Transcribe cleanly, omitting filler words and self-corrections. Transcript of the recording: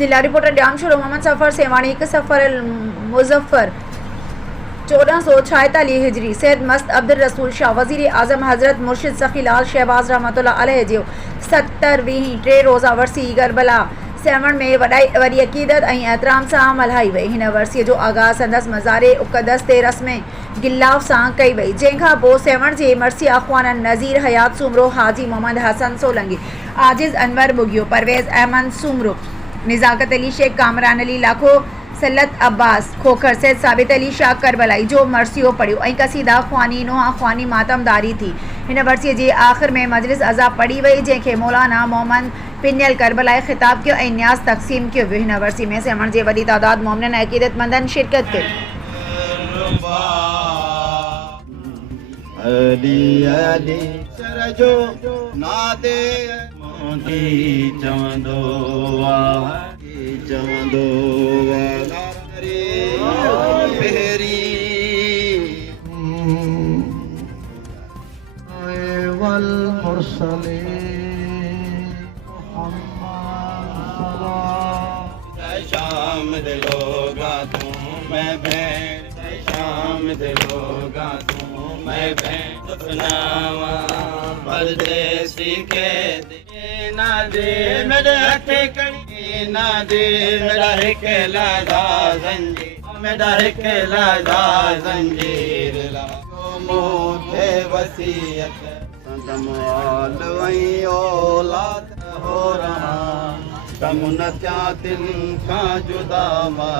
जिला reporter dam शुरू मोहम्मद सफ़र सेवानी के सफ़र मुजफ्फर 1446 हिजरी सैयद मस्त अब्दुल रसूल शाह वज़ीर आज़म हज़रत मुर्शिद सखीलाल शहबाज रहमतुल्लाह अलैह जो 70वीं टे रोज़ा वर्सी करबला सेवन में वरी अक़ीदत ऐं एहतराम सां मल्हाई वई। हिन वर्सीअ जो आगाज़ संदसि मज़ारे उक़दस ते रस्म गिलाफ़ सां कई वई, जंहिंखां पोइ सेवण जे मर्सी अख़वाननि नज़ीर हयात सूमरो, हाजी मोहम्मद हसन सोलंगी, आजिज़ अनवर बुगियो, परवेज़ अहमद सूमरो, निज़ाकत अली शेख, कामरान अली लाखो, सल्लत अब्बास खोखर, सैद साबित अली शाह करबलाई जो मरसियो पढ़ियो ऐं कसीदा ख़्वानी नोहा ख़्वानी मातमदारी थी। हिन वर्सीअ जे आख़िर में मजलिस अज़ा पढ़ी वई, जंहिंखे मौलाना मोहम्मद पिनियल करबलाई ख़िताब कयो ऐं न्याज़ तक़सीम कयो वियो। हिन वर्सी में सेवण जे वॾी तादाद मोमिनन ऐं अक़ीदतमंदनि शिरकत कई। शाम दिलोगा तू मैं भेंट, शाम दिलोगा तू मैं भेंट, अपनावा परदेसी के ना दे मेरे हथे कड़ी ना दे मेरा हिकेला दा जंजीर, मेरा हिकेला दा जंजीर ला मोते वसीयत संतमाल वही औलाद हो रहा कम न क्या दिल का जुदा मा